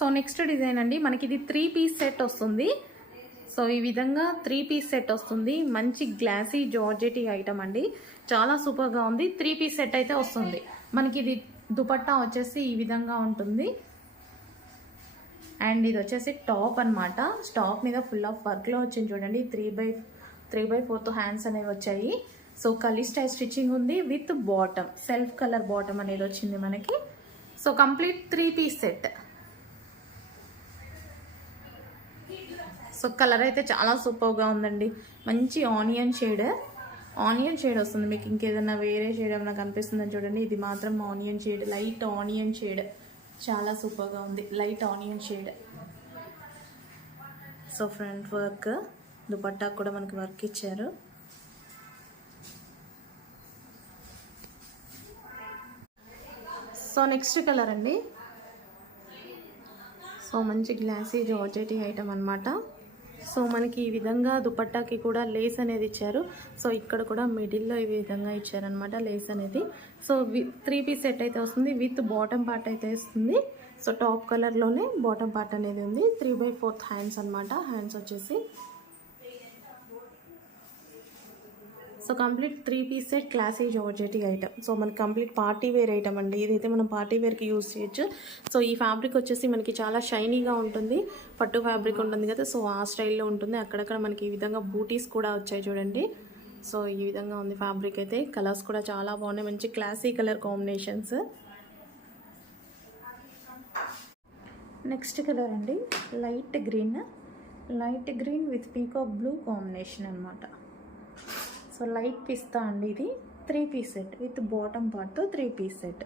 So next design అండి, మనకి ఇది 3 పీస్ సెట్ వస్తుంది. సో ఈ విధంగా 3 పీస్ సెట్ వస్తుంది. మంచి గ్లాసీ జార్జెటీ ఐటమ్ అండి, చాలా సూపర్గా ఉంది. 3 పీస్ సెట్ అయితే వస్తుంది. మనకి ఇది దుపట్టా వచ్చేసి ఈ విధంగా ఉంటుంది. అండ్ ఇది వచ్చేసి టాప్ అనమాట. టాప్ మీద ఫుల్ ఆఫ్ వర్క్లో వచ్చింది చూడండి. 3/4 హ్యాండ్స్ అనేవి వచ్చాయి. సో కలీ స్టైల్ స్టిచ్చింగ్ ఉంది with bottom, self colour bottom అనేది వచ్చింది మనకి. So complete 3 piece set. So colour అయితే చాలా సూపర్గా ఉందండి. మంచి ఆనియన్ షేడ్ వస్తుంది. మీకు ఇంకేదైనా వేరే షేడ్ ఏమైనా కనిపిస్తుందని చూడండి. ఇది మాత్రం onion shade, light onion shade, చాలా సూపర్గా ఉంది. Light onion shade. So front work, dupatta కూడా మనకి వర్క్ ఇచ్చారు. సో నెక్స్ట్ కలర్ అండి. సో మంచి గ్లాసీ జార్జెటీ ఐటమ్ అనమాట. సో మనకి ఈ విధంగా దుపట్టాకి కూడా లేస్ అనేది ఇచ్చారు. సో ఇక్కడ కూడా మిడిల్లో ఈ విధంగా ఇచ్చారనమాట లేస్ అనేది. సో 3 పీస్ సెట్ అయితే వస్తుంది విత్ బాటమ్ పార్ట్ అయితే వస్తుంది. సో టాప్ కలర్లోనే బాటమ్ పార్ట్ అనేది ఉంది. 3/4 హ్యాండ్స్ అనమాట. హ్యాండ్స్ వచ్చేసి so complete 3 piece set classy georgette item. So మనకి కంప్లీట్ పార్టీ వేర్ ఐటమ్ అండి. ఇదైతే మనం పార్టీ వేర్కి యూజ్ చేయొచ్చు. సో ఈ ఫ్యాబ్రిక్ వచ్చేసి మనకి చాలా షైనీగా ఉంటుంది. పట్టు ఫ్యాబ్రిక్ ఉంటుంది కదా, సో ఆ స్టైల్లో ఉంటుంది. అక్కడక్కడ మనకి ఈ విధంగా బూటీస్ కూడా వచ్చాయి చూడండి. సో ఈ విధంగా ఉంది ఫ్యాబ్రిక్ అయితే. కలర్స్ కూడా చాలా బాగున్నాయి, మంచి classy colour combinations. Next colour అండి, light green with peacock blue combination అనమాట. సో లైట్ పిస్తా అండి. ఇది 3 పీస్ సెట్ విత్ బాటమ్ పార్ట్తో 3 పీస్ సెట్.